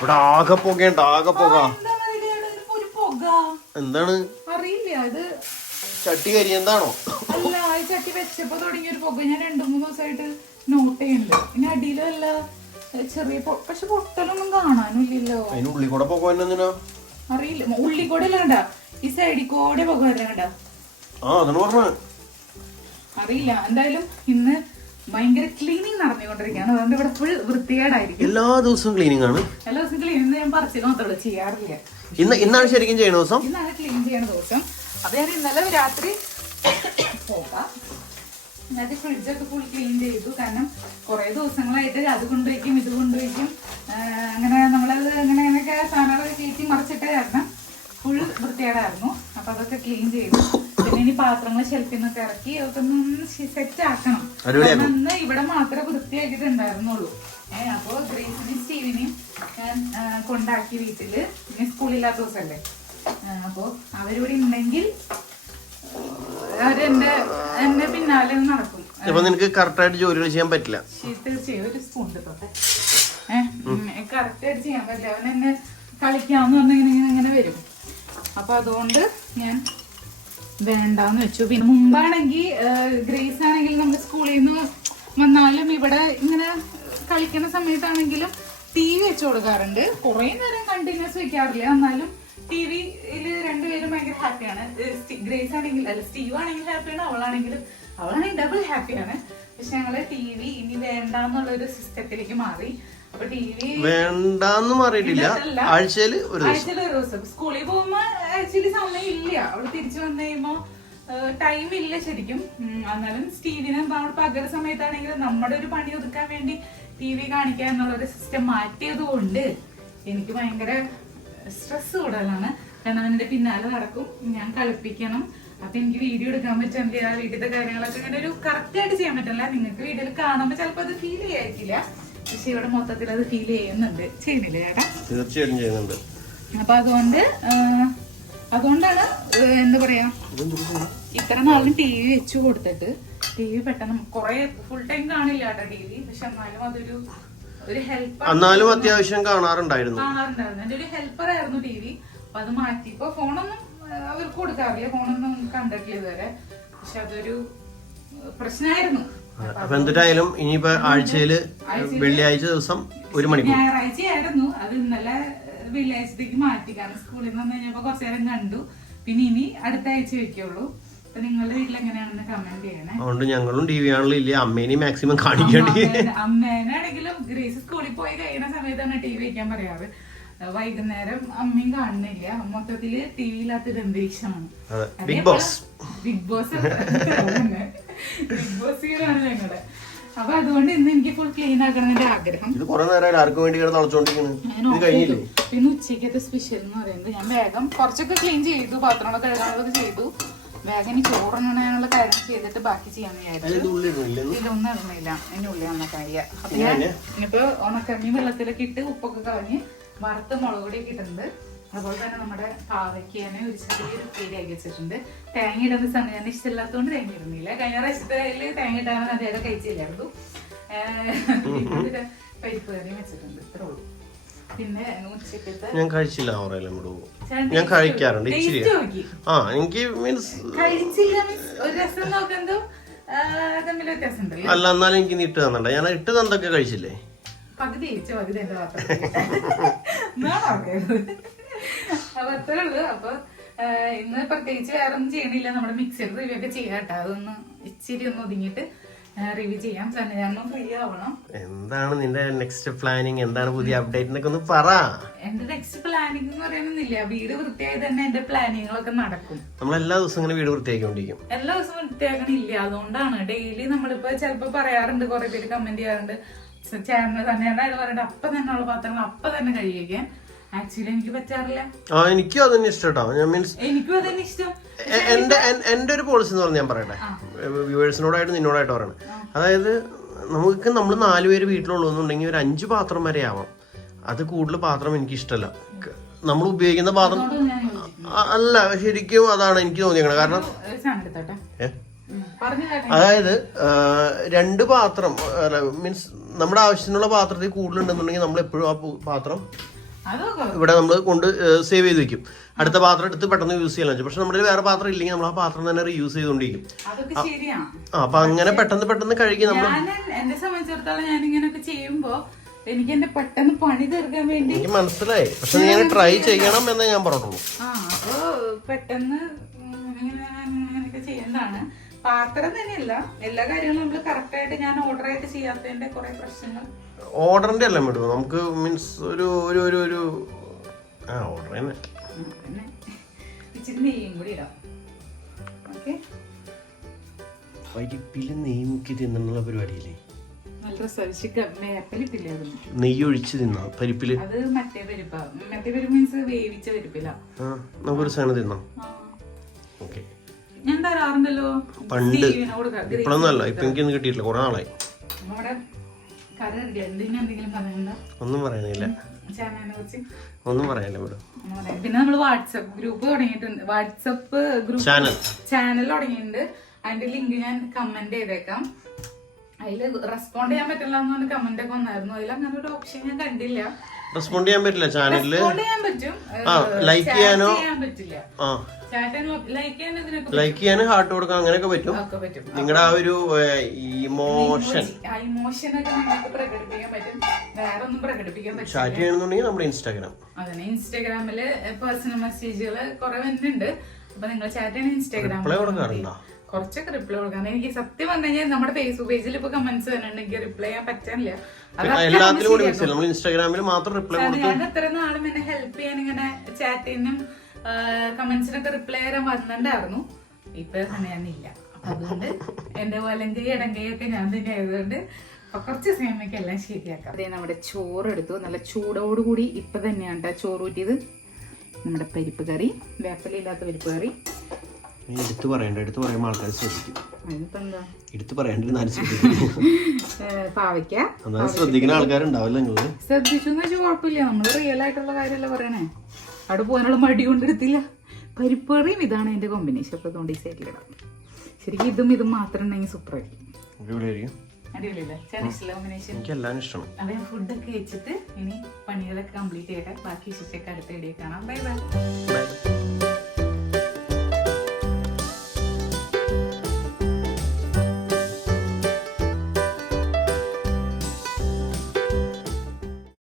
ഇവിടെ ആകെ പുകയുണ്ട് ആകെ പുക. എന്താണ്? അറിയില്ല ഇത് ചട്ടി കരി എന്താണോ? അല്ല ഈ ചട്ടി വെച്ചപ്പോ തുടങ്ങിയ ഒരു പുക. ഞാൻ രണ്ടു മൂന്ന് ദിവസമായിട്ട് നോട്ട് ചെയ്യുന്നുണ്ട്. ഇനി അടിയിലല്ല ചെറിയ പക്ഷെ പൊട്ടലൊന്നും കാണാനില്ലല്ലോ അതിന് ഉള്ളിൽ കൂടെ പുക അറിയില്ല. ഉള്ളി കൂടെ അല്ല കണ്ട. ഈ സൈഡിൽ കൂടെ പുക കണ്ട. അറിയില്ല. എന്തായാലും ഇന്ന് ഭയങ്കര ക്ലീനിങ് നടന്നുകൊണ്ടിരിക്കുകയാണ്. അതുകൊണ്ട് ഇവിടെ ഫുൾ വൃത്തികേടായിരിക്കും. എല്ലാ ദിവസവും ക്ലീനിങ് ആണ്. എല്ലാ ദിവസവും ക്ലീനിങ് ഞാൻ പറിച്ചു മാത്രമേ ചെയ്യാറില്ല. ഇന്ന് ഇന്നാണ് ശരിക്കും ചെയ്യുന്ന ദിവസം? ഇന്നാണ് ക്ലീൻ ചെയ്യണ ദിവസം. അത് ഞാൻ ഇന്നലെ രാത്രി പോകാം ഇന്നത്തെ ഫ്രിഡ്ജൊക്കെ ഫുൾ ക്ലീൻ ചെയ്തു. കാരണം കുറെ ദിവസങ്ങളായിട്ട് അത് കൊണ്ടുവയ്ക്കും ഇത് കൊണ്ടുവയ്ക്കും. അങ്ങനെ നമ്മളത് അങ്ങനെ അങ്ങനെയൊക്കെ സാധനങ്ങളൊക്കെ കയറ്റി മറിച്ചിട്ട കാരണം ഫുൾ വൃത്തികേടായിരുന്നു. അപ്പൊ അതൊക്കെ ക്ലീൻ ചെയ്തു. പിന്നെ ഇനി പാത്രങ്ങൾ ഷെൽഫിൽ നിന്നൊക്കെ ഇറക്കി അതൊക്കെ ഒന്ന് സെറ്റ് ആക്കണം. അടിപൊളിയാക്കും. ഇവിടെ മാത്രമേ വൃത്തിയാക്കിയിട്ടുണ്ടായിരുന്നുള്ളൂ. അപ്പോ ഗ്രേസിനെയും സ്റ്റീവിനെയും ഞാൻ ആ, കൊണ്ടാക്കി വീട്ടിൽ സ്കൂളില്ലാത്ത ദിവസമല്ലേ അപ്പോ അവരിവിടെ ഉണ്ടെങ്കിൽ അവരെന്റെ എന്റെ പിന്നാലെ നടക്കും. ഇപ്പൊ നിനക്ക് കറക്റ്റ് ആയിട്ട് ജോലികൾ ചെയ്യാൻ പറ്റില്ല. തീർച്ചയായും ഒരു സ്പൂൺ ഏഹ് കറക്റ്റ് ആയിട്ട് ചെയ്യാൻ പറ്റില്ല. അവൻ എന്നെ കളിക്കാന്ന് പറഞ്ഞിങ്ങനെ ഇങ്ങനെ വരും. അപ്പൊ അതുകൊണ്ട് ഞാൻ വേണ്ടാന്ന് വെച്ചു. പിന്നെ മുമ്പാണെങ്കിൽ ഗ്രേസ് ആണെങ്കിൽ നമ്മൾ സ്കൂളിൽ നിന്ന് വന്നാലും ഇവിടെ ഇങ്ങനെ കളിക്കുന്ന സമയത്താണെങ്കിലും ടി വി വെച്ചു കൊടുക്കാറുണ്ട്. കുറെ നേരം കണ്ടിന്യൂസ് വെക്കാറില്ല. എന്നാലും ടി വിയിൽ രണ്ടുപേരും ഭയങ്കര ഹാപ്പിയാണ്. ഗ്രേസ് ആണെങ്കിൽ അല്ല സ്റ്റീവ് ആണെങ്കിൽ ഹാപ്പിയാണ് അവളാണെങ്കിലും അവളാണെങ്കിൽ ഡബിൾ ഹാപ്പിയാണ്. പക്ഷെ ഞങ്ങൾ ടി വി ഇനി വേണ്ടാന്നുള്ള ഒരു സിസ്റ്റത്തിലേക്ക് മാറി. അപ്പൊ ടി വി വേണ്ടാന്ന് മാറിയിട്ടില്ല. ആഴ്ചയിൽ ഒരു ദിവസം. ആഴ്ചയിൽ ഒരു ദിവസം. സ്കൂളിൽ പോകുമ്പോ ആക്ച്വലി സമയം ഇല്ല അവൾ തിരിച്ചു വന്നു കഴിയുമ്പോ ടൈം ഇല്ല ശരിക്കും. എന്നാലും സ്റ്റീവിനെ നമ്മൾ സമയത്താണെങ്കിൽ നമ്മുടെ ഒരു പണി ഒതുക്കാൻ വേണ്ടി ടി വി കാണിക്കുക എന്നുള്ള ഒരു സിസ്റ്റം മാറ്റിയത് കൊണ്ട് എനിക്ക് ഭയങ്കര സ്ട്രെസ് കൂടുതലാണ്. കാരണം അതിന്റെ പിന്നാലെ നടക്കും. ഞാൻ കളിപ്പിക്കണം. അപ്പൊ എനിക്ക് വീഡിയോ എടുക്കാൻ പറ്റില്ല ആ വീട്ടിലത്തെ കാര്യങ്ങളൊക്കെ ഇങ്ങനെ ഒരു കറക്റ്റ് ആയിട്ട് ചെയ്യാൻ പറ്റില്ല. നിങ്ങൾക്ക് വീഡിയോയിൽ കാണുമ്പോൾ ചിലപ്പോൾ അത് ഫീൽ ചെയ്യായിരിക്കില്ല. പക്ഷെ ഇവിടെ മൊത്തത്തിൽ അത് ഫീൽ ചെയ്യുന്നുണ്ട്. ചെയ്യുന്നില്ല ചേട്ടാ? തീർച്ചയായിട്ടും ചെയ്യുന്നുണ്ട്. അപ്പൊ അതുകൊണ്ട് അതുകൊണ്ടാണ് എന്താ പറയാ? ഇത്ര നാളും ടി വി വെച്ചു കൊടുത്തിട്ട് ടി വി പെട്ടെന്ന് കുറെ ഫുൾ ടൈം കാണില്ല കേട്ടോ ടി വി. പക്ഷെ എന്നാലും അതൊരു ഒരു ഹെൽപ്പർ എന്നാലും അത്യാവശ്യം കാണാറുണ്ടായിരുന്നു. കാണാറുണ്ടായിരുന്നു. എന്റെ ഒരു ഹെൽപ്പർ ആയിരുന്നു ടി വി. അപ്പൊ അത് മാറ്റിയപ്പോ ഫോണൊന്നും അവർക്ക് കൊടുക്കാറില്ല ഫോണൊന്നും കണ്ടിട്ടില്ല ഇതുവരെ. പക്ഷെ അതൊരു പ്രശ്നമായിരുന്നു. അപ്പൊ എന്തിട്ടായാലും ഇനിയിപ്പോ ആഴ്ചയിൽ വെള്ളിയാഴ്ച ദിവസം ഒരു മണിക്കൂർ. ഞായറാഴ്ചയായിരുന്നു. അത് ഇന്നലെ വെള്ളിയാഴ്ചത്തേക്ക് മാറ്റി. കാരണം സ്കൂളിൽ നിന്ന് വന്നു കഴിഞ്ഞപ്പോ കുറച്ചു നേരം കണ്ടു. പിന്നെ ഇനി അടുത്ത ആഴ്ച വെക്കുള്ളൂ. അപ്പൊ നിങ്ങളുടെ വീട്ടിൽ എങ്ങനെയാണെന്ന് കമന്റ് ചെയ്യണേ. അതുകൊണ്ട് ഞങ്ങളും ടി വി ആണല്ലോ ഇല്ല. അമ്മേനെ മാക്സിമം കാണിക്കേണ്ടി അമ്മേനെ- അമ്മേനാണെങ്കിലും ഗ്രേസ് സ്കൂളിൽ പോയി കഴിയുന്ന സമയത്താണ് ടി വി വെക്കാൻ പറയാറ്. വൈകുന്നേരം അമ്മയും കാണുന്നില്ല. മൊത്തത്തിൽ ടി വി ഇല്ലാത്തൊരു അന്തരീക്ഷമാണ് big boss big boss big ബോസിലാണ് ഞങ്ങളുടെ അപ്പൊ അതുകൊണ്ട് ഇന്ന് എനിക്ക് ഫുൾ ക്ലീൻ ആക്കണമെന്റെ ആഗ്രഹം. ഇത് കുറെ നേരമായിട്ട് ആർക്കും വേണ്ടി കഴിഞ്ഞില്ലേ? പിന്നെ ഉച്ചക്കത്തെ സ്പെഷ്യൽ എന്ന് പറയുന്നത് ഞാൻ വേഗം കുറച്ചൊക്കെ ക്ലീൻ ചെയ്തു പാത്രങ്ങളൊക്കെ കഴുകാനൊക്കെ ചെയ്തു. വേഗം ഇനി ചോറിനുള്ള കാര്യം ചെയ്തിട്ട് ബാക്കി ചെയ്യാൻ ഇതൊന്നും ഇടുന്നില്ലേ? ഇനി ഉള്ളിൽ വന്ന കാര്യം. അപ്പൊ ഞാൻ ഇനിയിപ്പോ ഉണക്കമ്മി വെള്ളത്തിലൊക്കെ ഇട്ട് ഉപ്പൊക്കെ കളഞ്ഞ് വറുത്ത് മുളക് പൊടി ഒക്കെ ഇട്ടിട്ടുണ്ട്. അതുപോലെ തന്നെ നമ്മുടെ പാവയ്ക്കാനെ ഒരു ചെറിയൊരു പേരിയാക്കി വെച്ചിട്ടുണ്ട്. തേങ്ങ ഇടുന്ന സമയം ഞാൻ ഇഷ്ടമില്ലാത്തതുകൊണ്ട് തേങ്ങ ഇടുന്നില്ല. കഴിഞ്ഞ പ്രാവശ്യത്തിൽ തേങ്ങ ഇട്ടാൽ അദ്ദേഹം കഴിച്ചില്ലായിരുന്നു. പരിപ്പ് കറിയും വെച്ചിട്ടുണ്ട്. ഇത്രേ ഉള്ളൂ. പിന്നെ ഞാൻ കഴിച്ചില്ല ഓറയിലും കൂടെ ഞാൻ കഴിക്കാറുണ്ട് ഇച്ചിരി. ആ എനിക്ക് മീൻസ് അല്ല എന്നാലും എനിക്ക് ഇട്ട് തന്നണ്ട ഞാൻ ഇട്ട് തന്നൊക്കെ കഴിച്ചില്ലേ? പകുതി ജയിച്ചു പകുതി എന്റെ പാത്രം അപ്പൊ അത്രേ ഉള്ളു. അപ്പൊ ഇന്ന് പ്രത്യേകിച്ച് വേറെ ഒന്നും ചെയ്യണില്ല. നമ്മുടെ മിക്സർ റിവ്യൂ ഒക്കെ ചെയ്യാം കേട്ടോ. അതൊന്ന് ഇച്ചിരി ഒന്ന് ഒതുങ്ങിട്ട് റിവ്യൂ ചെയ്യാം. സന്നിധാനം ഫ്രീ ആവണം. എന്താണ് നിന്റെ നെക്സ്റ്റ് പ്ലാനിങ് എന്താണ് പുതിയ അപ്ഡേറ്റ് എന്നൊക്കെ ഒന്ന് പറ. എന്റെ നെക്സ്റ്റ് പ്ലാനിങ് എന്ന് പറയുന്നില്ല വീട് വൃത്തിയായി തന്നെ എന്റെ പ്ലാനിങ്ങുകളൊക്കെ നടക്കും. നമ്മൾ എല്ലാ ദിവസവും ഇങ്ങനെ വീട് വൃത്തിയാക്കിക്കൊണ്ടിരിക്കും എല്ലാ ദിവസവും വൃത്തിയാക്കണില്ല. അതുകൊണ്ടാണ് ഡെയിലി നമ്മളിപ്പോ ചിലപ്പോ പറയാറുണ്ട് കുറെ പേര് കമന്റ് ചെയ്യാറുണ്ട്. ചേട്ടന് തന്നെ അതായത് പറയണ്ട. അപ്പൊ തന്നെ ഉള്ള പാത്രങ്ങൾ അപ്പൊ തന്നെ ആക്ച്വലി എനിക്ക് പറ്റാറില്ല. ആ എനിക്കും അതന്നെ തന്നെ ഞാൻ മീൻസ് എനിക്കും അതന്നെ ഇഷ്ടം. എന്റെ എന്റെ ഒരു പോളിസി എന്ന് പറഞ്ഞാൽ ഞാൻ പറയട്ടെ. വ്യൂവേഴ്സിനോടായിട്ട് നിന്നോടായിട്ട് പറയണം. അതായത് നമുക്ക് നമ്മൾ നാലുപേര് വീട്ടിലുള്ളൂ എന്നുണ്ടെങ്കിൽ ഒരു അഞ്ച് പാത്രം വരെ ആവാം. അത് കൂടുതൽ പാത്രം എനിക്ക് ഇഷ്ടമല്ല നമ്മൾ ഉപയോഗിക്കുന്ന പാത്രം അല്ല ശരിക്കും അതാണ് എനിക്ക് തോന്നിയത് കാരണം അതായത് രണ്ട് പാത്രം മീൻസ് നമ്മുടെ ആവശ്യത്തിനുള്ള പാത്രത്തിൽ കൂടുതലുണ്ടെന്നുണ്ടെങ്കിൽ നമ്മൾ എപ്പോഴും ആ പാത്രം ഇവിടെ നമ്മൾ കൊണ്ട് സേവ് ചെയ്ത് വെക്കും. അടുത്ത പാത്രം എടുത്ത് പെട്ടെന്ന് യൂസ് ചെയ്യാൻ വെച്ചു പക്ഷെ നമ്മുടെ വേറെ പാത്രം ഇല്ലെങ്കിൽ നമ്മൾ ആ പാത്രം തന്നെ റീയൂസ് ചെയ്തുകൊണ്ടിരിക്കും. അപ്പൊ അങ്ങനെ പെട്ടെന്ന് പെട്ടെന്ന് കഴുകി നമ്മൾ എന്നെ സംബന്ധിച്ചിടത്തോളം ഞാൻ ഇങ്ങനെയൊക്കെ ചെയ്യുമ്പോ എനിക്ക് എന്റെ പെട്ടെന്ന് പണി തീർക്കാൻ വേണ്ടി എനിക്ക് മനസ്സിലായി. പക്ഷെ ഞാൻ ട്രൈ ചെയ്യണം. എന്നേ ഞാൻ പറഞ്ഞുള്ളൂ ആ അപ്പൊ പെട്ടെന്ന് ഇങ്ങനെ അങ്ങനെയൊക്കെ ചെയ്യുന്നതാണ് പാത്രം തന്നെയല്ല. എല്ലാ കാര്യങ്ങളും നമ്മൾ കറക്റ്റ് ആയിട്ട് ഞാൻ ഓർഡർ ആയിട്ട് ചെയ്യാത്തതിന്റെ കുറെ പ്രശ്നങ്ങൾ. ഓർഡറിന്റെ അല്ല മേഡം നമുക്ക് മീൻസ് ഒരു ഒരു ഒരു ഒരു ആ ഓർഡർ തന്നെ. ഇച്ചിരി നെയ്യും കൂടി ഇടാം. ഓക്കെ പരിപ്പിൽ നെയ്യ് മുക്കി തിന്നുള്ള പരിപാടിയില്ലേ? നെയ്യ് ഒഴിച്ച് തിന്നാ പരിപ്പിൽ. അത് മറ്റേ പരിപ്പാ. മറ്റേ പരിപ്പ് മീൻസ് വേവിച്ച പരിപ്പില്ല ആ നമുക്കൊരു സാധനം തിന്നാം. ഓക്കെ ഞാൻ തരാറുണ്ടല്ലോ. പണ്ട്. സ്റ്റീവിന് കൊടുക്കാം. ഗ്രേസി ഇപ്പോഴൊന്നും അല്ല ഇപ്പൊ എനിക്കൊന്നും കിട്ടിയിട്ടില്ല കുറെ നാളായി. ഒന്നും പറയാനില്ല ഒന്നും പറയാനില്ല മേഡം പിന്നെ നമ്മൾ വാട്സപ്പ് ഗ്രൂപ്പ് തുടങ്ങിയിട്ടുണ്ട്. വാട്സപ്പ് ഗ്രൂപ്പ് ചാനൽ ചാനൽ തുടങ്ങിയിട്ടുണ്ട്. അതിന്റെ ലിങ്ക് ഞാൻ കമന്റ് ചെയ്തേക്കാം. അതിൽ റെസ്പോണ്ട് ചെയ്യാൻ പറ്റില്ല എന്ന് പറഞ്ഞ കമന്റ് ഒക്കെ വന്നായിരുന്നു. അതിൽ അങ്ങനെ ഒരു ഓപ്ഷൻ ഞാൻ കണ്ടില്ല. റെസ്പോണ്ട് ചെയ്യാൻ പറ്റില്ല ചാനലിൽ റെസ്പോണ്ട് ചെയ്യാൻ പറ്റും. ലൈക്ക് ചെയ്യാനോ? ചെയ്യാൻ പറ്റില്ല. ലൈക്ക് ചെയ്യാൻ ചെയ്യാനും ഹാർട്ട് കൊടുക്കാൻ അങ്ങനെയൊക്കെ പറ്റും. നിങ്ങളുടെ ആ ഒരു ഇമോഷൻ ചാറ്റ് ചെയ്യണമെന്നുണ്ടെങ്കിൽ നമ്മുടെ ഇൻസ്റ്റാഗ്രാം അതന്നെ ഇൻസ്റ്റാഗ്രാമിൽ പേഴ്സണൽ മെസ്സേജുകൾ കുറെ വരുന്നുണ്ട്. അപ്പൊ നിങ്ങൾ ചാറ്റ് ചെയ്യണ ഇൻസ്റ്റാഗ്രാം കൊടുക്കാറുണ്ടോ? കുറച്ചൊക്കെ റിപ്ലൈ കൊടുക്കാം. എനിക്ക് സത്യം പറഞ്ഞു കഴിഞ്ഞാൽ നമ്മുടെ ഫേസ്ബുക്ക് പേജിൽ ഇപ്പൊ കമന്റ്സ് വരണെങ്കിൽ റിപ്ലൈ ചെയ്യാൻ പറ്റാനില്ല. എല്ലാത്തിലും നമ്മൾ ഇൻസ്റ്റാഗ്രാമിൽ മാത്രം റിപ്ലൈ ഞാൻ എത്ര നാളും എന്നെ ഹെൽപ്പ് ചെയ്യാൻ ഇങ്ങനെ ചാറ്റിനും കമന്റ്സിനൊക്കെ റിപ്ലൈ തരാൻ വന്നിട്ടുണ്ടായിരുന്നു. ഇപ്പൊ സമയമില്ല അപ്പൊ അതുകൊണ്ട് എന്റെ വലങ്കൈ ഇടങ്കൈയൊക്കെ ഞാൻ തന്നെ ആയതുകൊണ്ട് അപ്പൊ കുറച്ച് സമയമൊക്കെ എല്ലാം ശരിയാക്കാം. അതേ നമ്മുടെ ചോറ് എടുത്തു നല്ല ചൂടോടുകൂടി ഇപ്പൊ തന്നെയാണ് കേട്ടോ ചോറ് കൂട്ടിയത് നമ്മുടെ പരിപ്പ് കറി വേപ്പലില്ലാത്ത പരിപ്പ് കറി. എടുത്തു പറയണ്ട. എടുത്തു പറയുമ്പോൾ ആൾക്കാർ ശ്രദ്ധിക്കും. എടുത്തു പറയണ്ടിരുന്നാലും ശ്രദ്ധിക്കും. ശ്രദ്ധിക്കുന്ന ആൾക്കാരുണ്ടാവില്ല നിങ്ങൾ ശ്രദ്ധിച്ചു എന്ന് വെച്ചാൽ കുഴപ്പമില്ല. നമ്മൾ റിയൽ ആയിട്ടുള്ള കാര്യമല്ല പറയണേ. അവിടെ പോകാനുള്ള മടി കൊണ്ടെടുത്തില്ല. പരിപ്പറിയും ഇതാണ് എന്റെ കോമ്പിനേഷൻ അപ്പൊ അതുകൊണ്ട് ഈ ഇടാം. ശരിക്കും ഇതും ഇതും മാത്രം ഉണ്ടെങ്കിൽ സൂപ്പർ ആയിരിക്കും. ഫുഡൊക്കെ വെച്ചിട്ട് ഇനി പണികളൊക്കെ കംപ്ലീറ്റ് ചെയ്യട്ടെ. ബാക്കി ശിക്ഷയൊക്കെ അടുത്ത ഇടയിൽ കാണാം. Bye bye